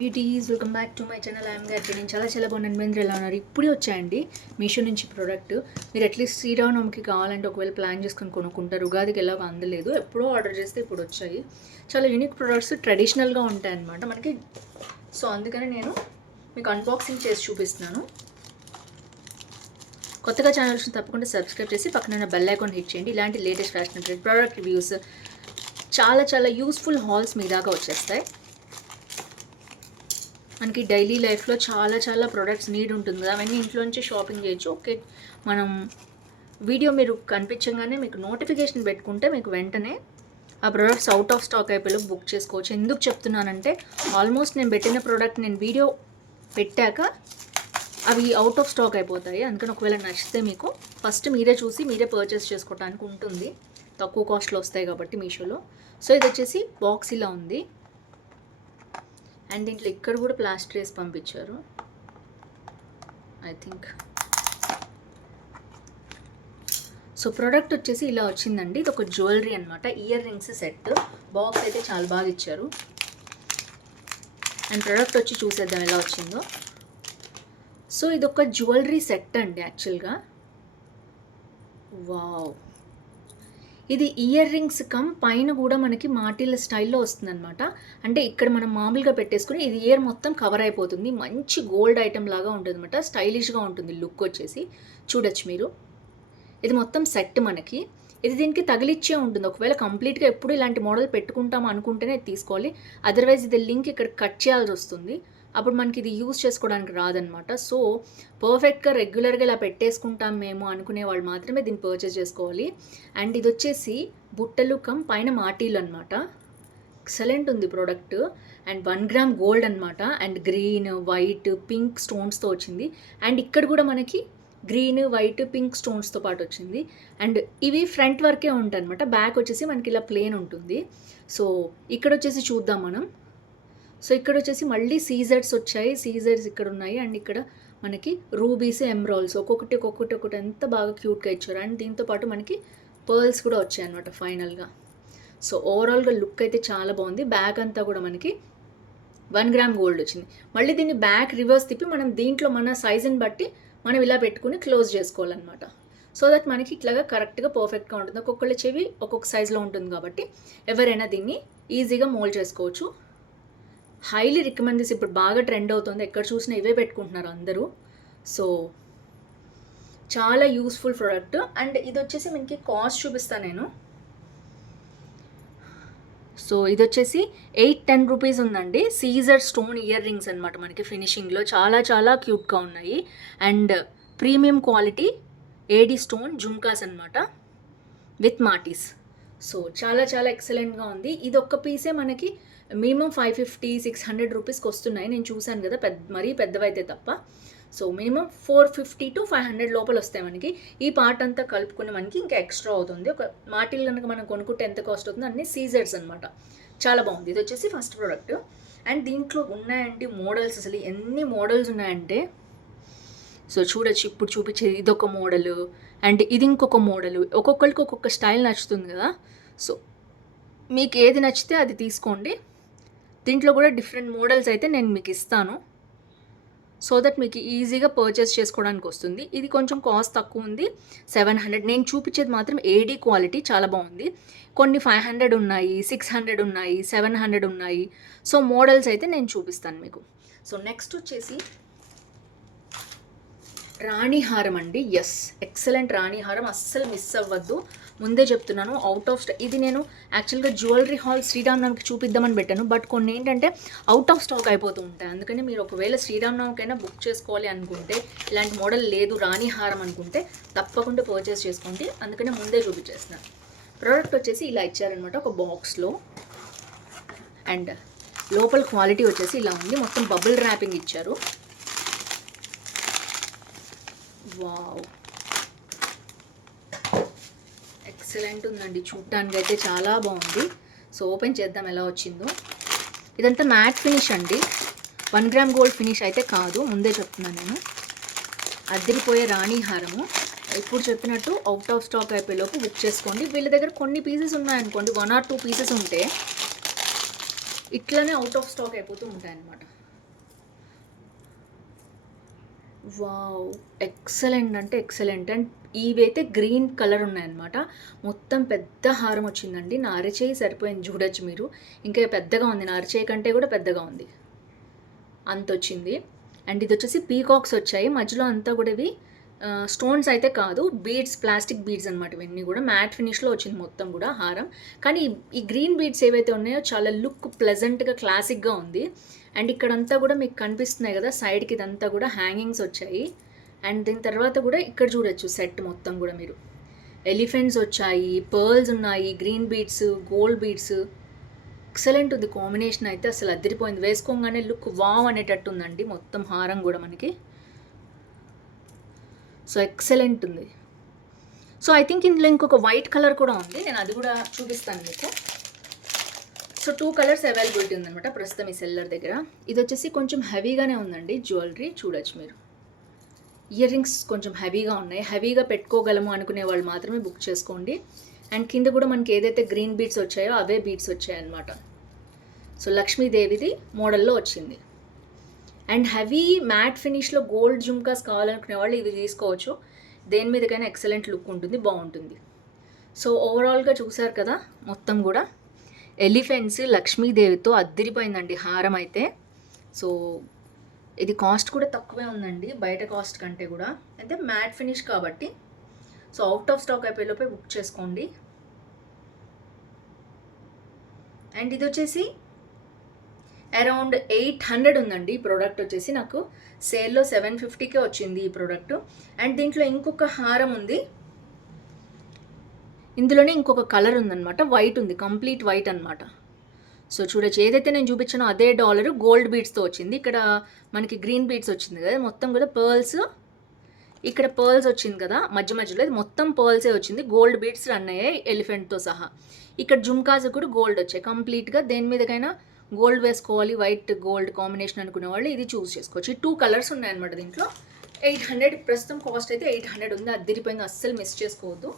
Beauties welcome back to my channel. I'm Gayatri. నేను చాలా బాగున్నాను. మీరు ఎలా ఉన్నారు? ఇప్పుడే వచ్చాయండి మీషో నుంచి ప్రోడక్ట్. మీరు అట్లీస్ట్ శ్రీరామనవమికి కావాలంటే ఒకవేళ ప్లాన్ చేసుకొని కొనుక్కుంటారు. ఉగాదికి ఎలాగో అందలేదు, ఎప్పుడో ఆర్డర్ చేస్తే ఇప్పుడు వచ్చాయి. చాలా యూనిక్ ప్రోడక్ట్స్, ట్రెడిషనల్గా ఉంటాయన్నమాట మనకి. సో అందుకని నేను మీకు అన్బాక్సింగ్ చేసి చూపిస్తున్నాను. కొత్తగా ఛానల్స్ తప్పకుండా సబ్స్క్రైబ్ చేసి పక్కన బెల్ ఐకాన్ హిట్ చేయండి. ఇలాంటి లేటెస్ట్ ఫ్యాషన్ ప్రోడక్ట్ రివ్యూస్, చాలా యూస్ఫుల్ హాల్స్ మీ దాకా వచ్చేస్తాయి. మనకి డైలీ లైఫ్లో చాలా ప్రోడక్ట్స్ నీడ్ ఉంటుంది కదా, అవన్నీ ఇంట్లోంచి షాపింగ్ చేయొచ్చు. ఓకే, మనం వీడియో మీరు కనిపించగానే మీకు నోటిఫికేషన్ పెట్టుకుంటే మీకు వెంటనే ఆ ప్రోడక్ట్స్ అవుట్ ఆఫ్ స్టాక్ అయిపోయి బుక్ చేసుకోవచ్చు. ఎందుకు చెప్తున్నానంటే ఆల్మోస్ట్ నేను పెట్టిన ప్రోడక్ట్ నేను వీడియో పెట్టాక అవి అవుట్ ఆఫ్ స్టాక్ అయిపోతాయి. అందుకని ఒకవేళ నచ్చితే మీకు ఫస్ట్ మీరే చూసి మీరే పర్చేస్ చేసుకోవడానికి ఉంటుంది. తక్కువ కాస్ట్లో వస్తాయి కాబట్టి మీషోలో. సో ఇది వచ్చేసి బాక్స్ ఇలా ఉంది. అండ్ దీంట్లో ఇక్కడ కూడా ప్లాస్టర్ వేసి పంపించారు ఐ థింక్. సో ప్రోడక్ట్ వచ్చేసి ఇలా వచ్చిందండి. ఇది ఒక జ్యువెలరీ అనమాట, ఇయర్ రింగ్స్ సెట్. బాక్స్ అయితే చాలా బాగా ఇచ్చారు. అండ్ ప్రోడక్ట్ వచ్చి చూసేద్దాం ఎలా వచ్చిందో. సో ఇది ఒక జ్యువెలరీ సెట్ అండి యాక్చువల్గా. వావ్, ఇది ఇయర్ రింగ్స్ కమ్ పైన కూడా మనకి మాటిల స్టైల్లో వస్తుందన్నమాట. అంటే ఇక్కడ మనం మామూలుగా పెట్టేసుకుని ఇది ఇయర్ మొత్తం కవర్ అయిపోతుంది. మంచి గోల్డ్ ఐటమ్ లాగా ఉంటుంది అనమాట. స్టైలిష్గా ఉంటుంది లుక్ వచ్చేసి. చూడొచ్చు మీరు, ఇది మొత్తం సెట్ మనకి. ఇది దీనికి తగిలిచ్చే ఉంటుంది. ఒకవేళ కంప్లీట్గా ఎప్పుడు ఇలాంటి మోడల్ పెట్టుకుంటాం అనుకుంటేనే తీసుకోవాలి. అదర్వైజ్ ఇది లింక్ ఇక్కడ కట్ చేయాల్సి వస్తుంది. అప్పుడు మనకి ఇది యూజ్ చేసుకోవడానికి రాదనమాట. సో పర్ఫెక్ట్గా రెగ్యులర్గా ఇలా పెట్టేసుకుంటాం మేము అనుకునే వాళ్ళు మాత్రమే దీన్ని పర్చేస్ చేసుకోవాలి. అండ్ ఇది వచ్చేసి బుట్టలు కమ్ పైన మాటీలు అనమాట. ఎక్సలెంట్ ఉంది ప్రోడక్ట్. అండ్ 1 గ్రామ్ గోల్డ్ అనమాట. అండ్ గ్రీన్, వైట్, పింక్ స్టోన్స్తో వచ్చింది. అండ్ ఇక్కడ కూడా మనకి గ్రీన్, వైట్, పింక్ స్టోన్స్తో పాటు వచ్చింది. అండ్ ఇవి ఫ్రంట్ వరకే ఉంటాయి అనమాట. బ్యాక్ వచ్చేసి మనకి ఇలా ప్లేన్ ఉంటుంది. సో ఇక్కడ వచ్చేసి చూద్దాం మనం. సో ఇక్కడ వచ్చేసి మళ్ళీ సీజర్స్ వచ్చాయి. సీజర్స్ ఇక్కడ ఉన్నాయి. అండ్ ఇక్కడ మనకి రూబీస్, ఎమ్రాల్స్ ఒక్కొక్కటి ఎంత బాగా క్యూట్గా ఇచ్చారు. అండ్ దీంతోపాటు మనకి పర్ల్స్ కూడా వచ్చాయి అనమాట ఫైనల్గా. సో ఓవరాల్గా లుక్ అయితే చాలా బాగుంది. బ్యాక్ అంతా కూడా మనకి 1 గ్రామ్ గోల్డ్ వచ్చింది. మళ్ళీ దీన్ని బ్యాక్ రివర్స్ తిప్పి మనం దీంట్లో మన సైజుని బట్టి మనం ఇలా పెట్టుకుని క్లోజ్ చేసుకోవాలన్నమాట. సో దట్ మనకి ఇట్లాగా కరెక్ట్గా పర్ఫెక్ట్గా ఉంటుంది. ఒక్కొక్కళ్ళ చెవి ఒక్కొక్క సైజులో ఉంటుంది కాబట్టి ఎవరైనా దీన్ని ఈజీగా మోల్డ్ చేసుకోవచ్చు. Highly recommend this. ఇప్పుడు బాగా ట్రెండ్ అవుతుంది, ఎక్కడ చూసినా ఇవే పెట్టుకుంటున్నారు అందరూ. సో చాలా యూస్ఫుల్ ప్రోడక్ట్. అండ్ ఇది వచ్చేసి మనకి కాస్ట్ చూపిస్తాను నేను. సో ఇది వచ్చేసి 810 రూపీస్ ఉందండి. సీజర్ స్టోన్ ఇయర్ రింగ్స్ అనమాట మనకి ఫినిషింగ్లో. చాలా క్యూట్గా ఉన్నాయి. And premium quality AD stone jhumkas అనమాట విత్ మాటీస్. సో చాలా ఎక్సలెంట్గా ఉంది. ఇది ఒక్క పీసే మనకి మినిమం 550-600 రూపీస్కి వస్తున్నాయి. నేను చూశాను కదా, మరీ పెద్దవైతే తప్ప. సో మినిమం 450 to 500 లోపల వస్తాయి మనకి. ఈ పార్ట్ అంతా కలుపుకుని మనకి ఇంకా ఎక్స్ట్రా అవుతుంది. ఒక మాటిల్ కనుక మనం కొనుక్కుంటే ఎంత కాస్ట్ అవుతుంది, అన్ని సీజర్స్ అనమాట. చాలా బాగుంది. ఇది వచ్చేసి ఫస్ట్ ప్రోడక్ట్. అండ్ దీంట్లో ఉన్నాయండి మోడల్స్, అసలు ఎన్ని మోడల్స్ ఉన్నాయంటే. సో చూడొచ్చు, ఇప్పుడు చూపించేది ఇదొక మోడలు, అండ్ ఇది ఇంకొక మోడలు. ఒక్కొక్కరికి ఒక్కొక్క స్టైల్ నచ్చుతుంది కదా. సో మీకు ఏది నచ్చితే అది తీసుకోండి. దీంట్లో కూడా డిఫరెంట్ మోడల్స్ అయితే నేను మీకు ఇస్తాను. సో దట్ మీకు ఈజీగా పర్చేస్ చేసుకోవడానికి వస్తుంది. ఇది కొంచెం కాస్ట్ తక్కువ ఉంది, 700. నేను చూపించేది మాత్రం ఏడీ క్వాలిటీ, చాలా బాగుంది. కొన్ని 500 ఉన్నాయి, 600 ఉన్నాయి, 700 ఉన్నాయి. సో మోడల్స్ అయితే నేను చూపిస్తాను మీకు. సో నెక్స్ట్ వచ్చేసి రాణిహారం అండి. ఎస్, ఎక్సలెంట్ రాణిహారం, అస్సలు మిస్ అవ్వద్దు. ముందే చెప్తున్నాను, అవుట్ ఆఫ్ స్టాక్. ఇది నేను యాక్చువల్గా జ్యువెలరీ హాల్ శ్రీరామనవమికి చూపిద్దామని పెట్టాను, బట్ కొన్ని ఏంటంటే అవుట్ ఆఫ్ స్టాక్ అయిపోతూ ఉంటాయి. అందుకని మీరు ఒకవేళ శ్రీరామనవమికైనా బుక్ చేసుకోవాలి అనుకుంటే, ఇలాంటి మోడల్ లేదు రాణిహారం అనుకుంటే తప్పకుండా పర్చేస్ చేసుకోండి. అందుకనే ముందే చూపించేస్తున్నాను. ప్రోడక్ట్ వచ్చేసి ఇలా ఇచ్చారనమాట ఒక బాక్స్లో. అండ్ లోపల క్వాలిటీ వచ్చేసి ఇలా ఉంది. మొత్తం బబుల్ ర్యాపింగ్ ఇచ్చారు. వావ్, ఎక్సలెంట్ ఉందండి. చూడటానికి అయితే చాలా బాగుంది. సో ఓపెన్ చేద్దాం ఎలా వచ్చిందో. ఇదంతా మ్యాట్ ఫినిష్ అండి, 1 గ్రామ్ గోల్డ్ ఫినిష్ అయితే కాదు, ముందే చెప్తున్నాను నేను. అదిరిపోయే రాణిహారము. ఇప్పుడు చెప్పినట్టు అవుట్ ఆఫ్ స్టాక్ అయిపోయేలోపు బుక్ చేసుకోండి. వీళ్ళ దగ్గర కొన్ని పీసెస్ ఉన్నాయనుకోండి, 1 or 2 పీసెస్ ఉంటే ఇట్లానే అవుట్ ఆఫ్ స్టాక్ అయిపోతూ ఉంటాయన్నమాట. వావ్! ఎక్సలెంట్ అంటే ఎక్సలెంట్. అండ్ ఇవైతే గ్రీన్ కలర్ ఉన్నాయన్నమాట. మొత్తం పెద్ద హారం వచ్చిందండి. నా అరచేయి సరిపోయింది చూడొచ్చు మీరు. ఇంకా పెద్దగా ఉంది. నా అరచేయి కంటే కూడా పెద్దగా ఉంది. అంతొచ్చింది. అండ్ ఇదొచ్చేసి పీకాక్స్ వచ్చాయి. మధ్యలో అంతా కూడా ఇవి స్టోన్స్ అయితే కాదు. బీడ్స్, ప్లాస్టిక్ బీడ్స్ అనమాట ఇవన్నీ కూడా. మ్యాట్ ఫినిష్‌లో వచ్చింది మొత్తం కూడా హారం. కానీ ఈ గ్రీన్ బీడ్స్ ఏవైతే ఉన్నాయో చాలా లుక్ ప్లెజెంట్‌గా, క్లాసిక్‌గా ఉంది. అండ్ ఇక్కడంతా కూడా మీకు కనిపిస్తున్నాయి కదా! సైడ్‌కి ఇదంతా కూడా హ్యాంగింగ్స్ వచ్చాయి. అండ్ దీని తర్వాత కూడా ఇక్కడ చూడొచ్చు సెట్ మొత్తం కూడా మీరు. ఎలిఫెంట్స్ వచ్చాయి, పర్ల్స్ ఉన్నాయి, green beads, gold beads. Excellent ఉంది కాంబినేషన్ అయితే అసలు అదిరిపోయింది. వేసుకోగానే లుక్ వావ్ అనేటట్టు ఉందండి మొత్తం హారం కూడా మనకి. సో ఎక్సలెంట్ ఉంది. సో ఐ థింక్ ఇందులో ఇంకొక వైట్ కలర్ కూడా ఉంది. నేను అది కూడా చూపిస్తాను మీకు. సో 2 కలర్స్ అవైలబిలిటీ ఉందన్నమాట ప్రస్తుతం ఈ సెల్లర్ దగ్గర. ఇది వచ్చేసి కొంచెం హెవీగానే ఉందండి జ్యువెలరీ చూడొచ్చు మీరు. ఇయర్ రింగ్స్ కొంచెం హెవీగా ఉన్నాయి. హెవీగా పెట్టుకోగలము అనుకునే వాళ్ళు మాత్రమే బుక్ చేసుకోండి. అండ్ కింద కూడా మనకి ఏదైతే గ్రీన్ బీడ్స్ వచ్చాయో అవే బీడ్స్ వచ్చాయన్నమాట. సో లక్ష్మీదేవిది మోడల్లో వచ్చింది. అండ్ హెవీ మ్యాట్ ఫినిష్లో గోల్డ్ జుమ్కాస్ కావాలనుకునే వాళ్ళు ఇవి తీసుకోవచ్చు. దేని మీదకైనా ఎక్సలెంట్ లుక్ ఉంటుంది, బాగుంటుంది. సో ఓవరాల్గా చూసారు కదా మొత్తం కూడా ఎలిఫెంట్స్ లక్ష్మీదేవితో అద్దిరిపోయిందండి హారం అయితే. సో ఇది కాస్ట్ కూడా తక్కువే ఉందండి బయట కాస్ట్ కంటే కూడా. అయితే మ్యాట్ ఫినిష్ కాబట్టి సో అవుట్ ఆఫ్ స్టాక్ అయిపోయేలోపే బుక్ చేసుకోండి. అండ్ ఇది వచ్చేసి అరౌండ్ 800 ఉందండి ఈ ప్రోడక్ట్ వచ్చేసి. నాకు సేల్లో 750కే వచ్చింది ఈ ప్రోడక్ట్. అండ్ దీంట్లో ఇంకొక హారం ఉంది. ఇందులోనే ఇంకొక కలర్ ఉందన్నమాట. వైట్ ఉంది, కంప్లీట్ వైట్ అనమాట. సో చూడొచ్చు ఏదైతే నేను చూపించానో అదే డాలర్ గోల్డ్ బీడ్స్తో వచ్చింది. ఇక్కడ మనకి గ్రీన్ బీడ్స్ వచ్చింది కదా మొత్తం కూడా పర్ల్స్. ఇక్కడ పర్ల్స్ వచ్చింది కదా మధ్య మధ్యలో, ఇది మొత్తం పర్ల్సే వచ్చింది. గోల్డ్ బీడ్స్ రన్ అయ్యాయి ఎలిఫెంట్తో సహా. ఇక్కడ జుమ్కాస్ కూడా గోల్డ్ వచ్చాయి కంప్లీట్గా. దేని మీదకైనా గోల్డ్ వేసుకోవాలి, వైట్ గోల్డ్ కాంబినేషన్ అనుకునే వాళ్ళు ఇది చూస్ చేసుకోవచ్చు. ఈ 2 కలర్స్ ఉన్నాయన్నమాట దీంట్లో. 800 ప్రస్తుతం కాస్ట్ అయితే 800 ఉంది. అదిరిపోయింది, అస్సలు మిస్ చేసుకోవద్దు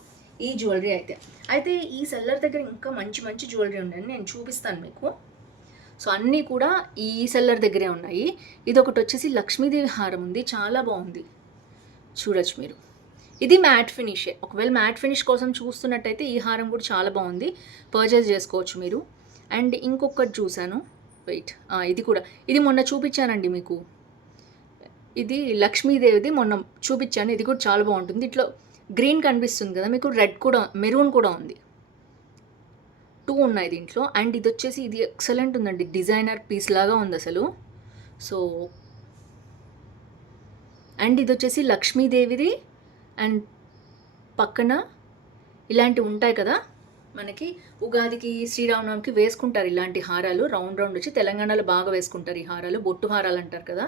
ఈ జ్యువెలరీ అయితే. అయితే ఈ సెల్లర్ దగ్గర ఇంకా మంచి మంచి జ్యువెలరీ ఉందని నేను చూపిస్తాను మీకు. సో అన్నీ కూడా ఈ సెల్లర్ దగ్గరే ఉన్నాయి. ఇది ఒకటి వచ్చేసి లక్ష్మీదేవి హారం ఉంది, చాలా బాగుంది చూడొచ్చు మీరు. ఇది మ్యాట్ ఫినిషే. ఒకవేళ మ్యాట్ ఫినిష్ కోసం చూస్తున్నట్టయితే ఈ హారం కూడా చాలా బాగుంది, పర్చేస్ చేసుకోవచ్చు మీరు. అండ్ ఇంకొకటి చూశాను, వెయిట్, ఇది కూడా, ఇది మొన్న చూపించానండి మీకు. ఇది లక్ష్మీదేవిది మొన్న చూపించాను. ఇది కూడా చాలా బాగుంటుంది. ఇట్లా గ్రీన్ కనిపిస్తుంది కదా మీకు, రెడ్ కూడా, మెరూన్ కూడా ఉంది. 2 ఉన్నాయి దీంట్లో. అండ్ ఇది వచ్చేసి ఇది ఎక్సలెంట్ ఉందండి, డిజైనర్ పీస్ లాగా ఉంది అసలు. సో అండ్ ఇది వచ్చేసి లక్ష్మీదేవిది. అండ్ పక్కన ఇలాంటివి ఉంటాయి కదా మనకి ఉగాదికి, శ్రీరామనవమికి వేసుకుంటారు ఇలాంటి హారాలు. రౌండ్ రౌండ్ వచ్చి తెలంగాణలో బాగా వేసుకుంటారు ఈ హారాలు, బొట్టు హారాలు అంటారు కదా.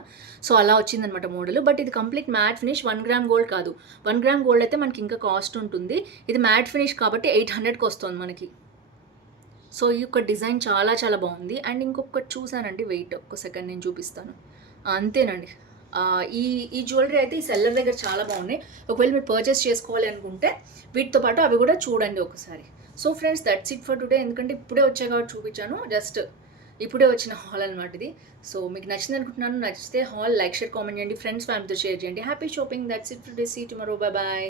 సో అలా వచ్చిందనమాట మోడల్. బట్ ఇది complete mat finish. 1 gram gold కాదు. 1 గ్రామ్ గోల్డ్ అయితే మనకి ఇంకా కాస్ట్ ఉంటుంది. ఇది మ్యాట్ ఫినిష్ కాబట్టి 800కి వస్తుంది మనకి. సో ఈ యొక్క డిజైన్ చాలా చాలా బాగుంది. అండ్ ఇంకొకటి చూసానండి, వెయిట్ ఒక్క సెకండ్ నేను చూపిస్తాను. అంతేనండి. ఈ ఈ జ్యువెలరీ అయితే ఈ సెల్లర్ దగ్గర చాలా బాగున్నాయి. ఒకవేళ మీరు పర్చేస్ చేసుకోవాలి అనుకుంటే వీటితో పాటు అవి కూడా చూడండి ఒకసారి. So friends, that's it for today. ఎందుకంటే ఇప్పుడే వచ్చాయి కాబట్టి చూపించాను, జస్ట్ ఇప్పుడే వచ్చిన హాల్ అనమాట ఇది. సో మీకు నచ్చింది అనుకుంటున్నాను. నచ్చితే హాల్ లైక్, షేర్, కామెంట్ చేయండి. ఫ్రెండ్స్ ఫ్యామిలీతో షేర్ చేయండి. Happy shopping. That's it for today. See tomorrow. Bye bye.